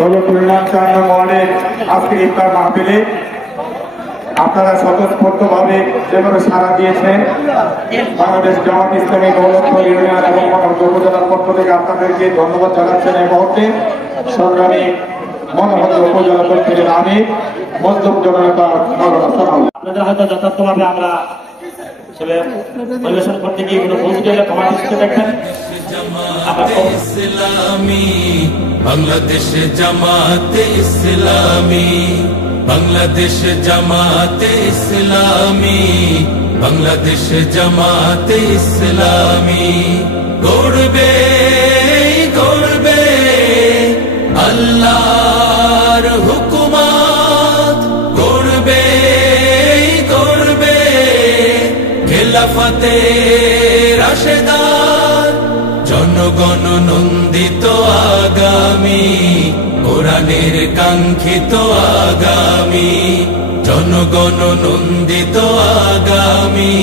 দৌলতুল্লাহ 4 নং ওয়ার্ডের আজকের ইফতার মাহফিলে আপনারা স্বতঃস্ফূর্তভাবে যেভাবে সাড়া দিয়েছেন, বাংলাদেশ জামাত ইসলামী দৌলতপুর ইউনিয়ন এবং উপজেলার পক্ষ থেকে আপনাদেরকে ধন্যবাদ জানাচ্ছেন। এই মুহূর্তে সংগ্রামী মনোহর উপজেলা কর্তৃপক্ষের আমি মজলুম জনতা আপনাদের হয়তো যথার্থভাবে আমরা পরিবেশন করতে গিয়ে এগুলো ভুল গেলে ক্ষমা দৃষ্টিতে দেখেন। ইসলামী বাংলাদেশ জামাতে ইসলামী, বাংলাদেশ জামাতে ইসলামী, বাংলাদেশ জামাতে ইসলামী গড়বে গড়বে আল্লাহর হুকুমত, গড়বে গড়বে খেলাফতে রাশেদার, জনগণ নন্দিত আগামী, কোরআনের কাঙ্ক্ষিত আগামী, জনগণ নন্দিত আগামী,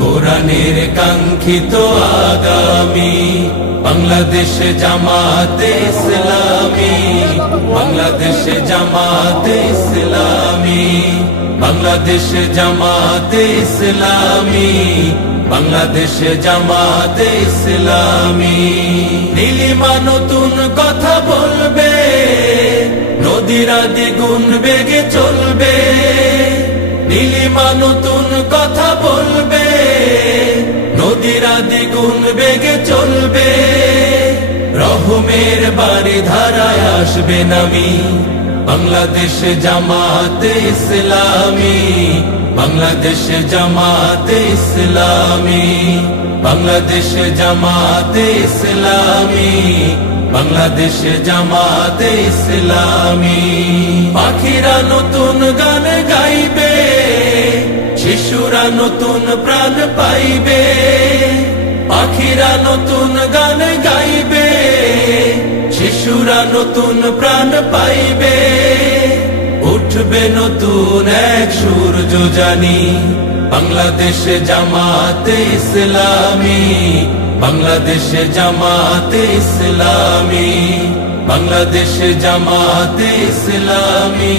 কোরআনের কাঙ্ক্ষিত আগামী। বাংলাদেশ জামাতে ইসলামী, বাংলাদেশ জামাতে ইসলামী, বাংলাদেশ জামাতে ইসলামী, বাংলাদেশ জামাতে ইসলামী। নীলিমা নতুন কথা বলবে, নদীরা দ্বিগুণ বেগে চলবে, নীলিমা নতুন কথা বলবে, নদীরা দ্বিগুণ বেগে চলবে, রহমের বাড়ি ধারায় আসবে নামি। বাংলাদেশ জামাতে ইসলামী, বাংলাদেশ জামাতে ইসলামী, বাংলাদেশ জামাতে ইসলামী, বাংলাদেশ জামাতে ইসলামী। পাখিরা নতুন গান গাইবে, শিশুরা নতুন প্রাণ পাইবে, পাখিরা নতুন গান গাইবে, শিশুরা নতুন প্রাণ পাইবে, উঠবে নতুন এক সূর্য জানি। বাংলাদেশ জামাতে ইসলামী, বাংলাদেশ জামাতে ইসলামী, বাংলাদেশ জামাতে ইসলামী,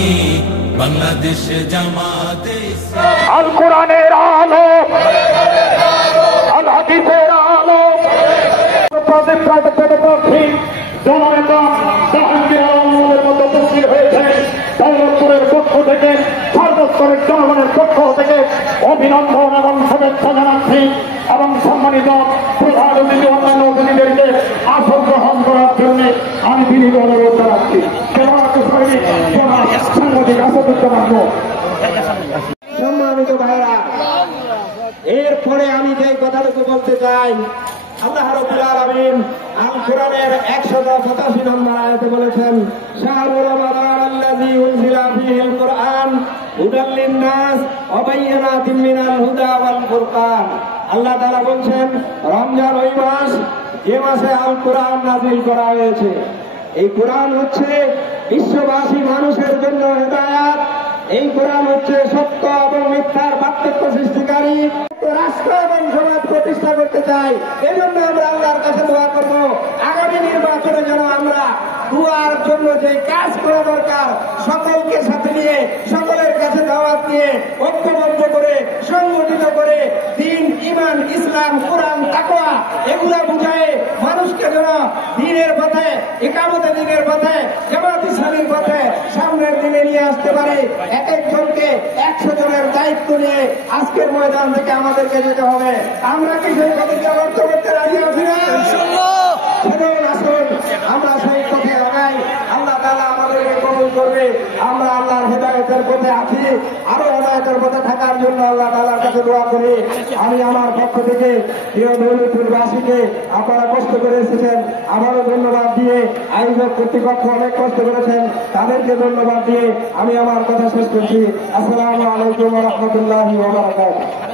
বাংলাদেশ জামাতে ইসলামী। আল কোরআনের আলো, আল হাদিসের আলো, জননেতা জাহাঙ্গীর আলমের মতো উপস্থিত হয়েছে। দৌলতপুরের পক্ষ থেকে, সর্বস্তরের জনগণের পক্ষ থেকে অভিনন্দন এবং শুভেচ্ছা জানাচ্ছি এবং সম্মানিত প্রধান অতিথি অন্যান্য অতিথিদেরকে আসন গ্রহণ করার জন্য আমি বিনীত অনুরোধ জানাচ্ছি। সাংবাদিক আসাদুজ্জামান। সম্মানিত ভাইরা, এরপরে আমি যে কথাটুকু বলতে চাই, আল্লাহ রাব্বুল আলামিন আল কোরআনের 185 নম্বর আয়াতে বলেছেন, শাহরুর রমাদান আল্লাযী উনজিলা ফীহিল কুরআন হুদাল লিন-নাস ওয়া বায়্যিনাতিন মিনাল হুদা ওয়াল ফুরকান। আল্লাহ তাআলা বলেন, রমজান ওই মাস যে মাসে আল কোরআন নাযিল করা হয়েছে। এই কোরআন হচ্ছে বিশ্ববাসী মানুষের জন্য হেদায়েত। এই কোরআন হচ্ছে সত্য এবং মিথ্যার পার্থক্য সৃষ্টিকারী। রাষ্ট্র এবং সমাজ প্রতিষ্ঠা করতে চাই। এই জন্য আমরা আল্লাহর কাছে দোয়া করব, আগামী নির্বাচনে যেন আমরা দুয়ার জন্য যে কাজ করা দরকার, সকলকে সাথে নিয়ে, সকলের কাছে দাওয়াত নিয়ে, ঐক্যবদ্ধ করে, সংগঠিত করে, দ্বীন, ঈমান, ইসলাম, কোরআন, তাকওয়া এগুলা বুঝায় মানুষকে যেন দ্বীনের পথে, ইকামতে দ্বীনের পথে, জামাত ইসলামীর পথে সামনের দিনে নিয়ে আসতে পারে। এক একজনকে 100 জনের দায়িত্ব নিয়ে আজকের ময়দান থেকে আমাদেরকে যেতে হবে। আমরা কি সেই পথে অর্থ করতে রাজি আছি না? আসুন আমরা সেই পথে আগাই। আল্লাহ তাআলা আমাদেরকে কবুল করবে। আমরা আল্লাহর হেদায়েতের পথে আছি, আরো হেদায়েতের পথে থাকার জন্য আল্লাহ তাআলার কাছে দোয়া করি। আমি আমার পক্ষ থেকে প্রিয় দৌলতপুরবাসীকে, আপনারা কষ্ট করে এসেছেন, আবারও ধন্যবাদ দিয়ে, আয়োজক কর্তৃপক্ষ অনেক কষ্ট করেছেন, তাদেরকে ধন্যবাদ দিয়ে আমি আমার কথা শেষ করছি। আসসালামু আলাইকুম ওয়া রাহমাতুল্লাহি ওয়া বারাকাতুহু।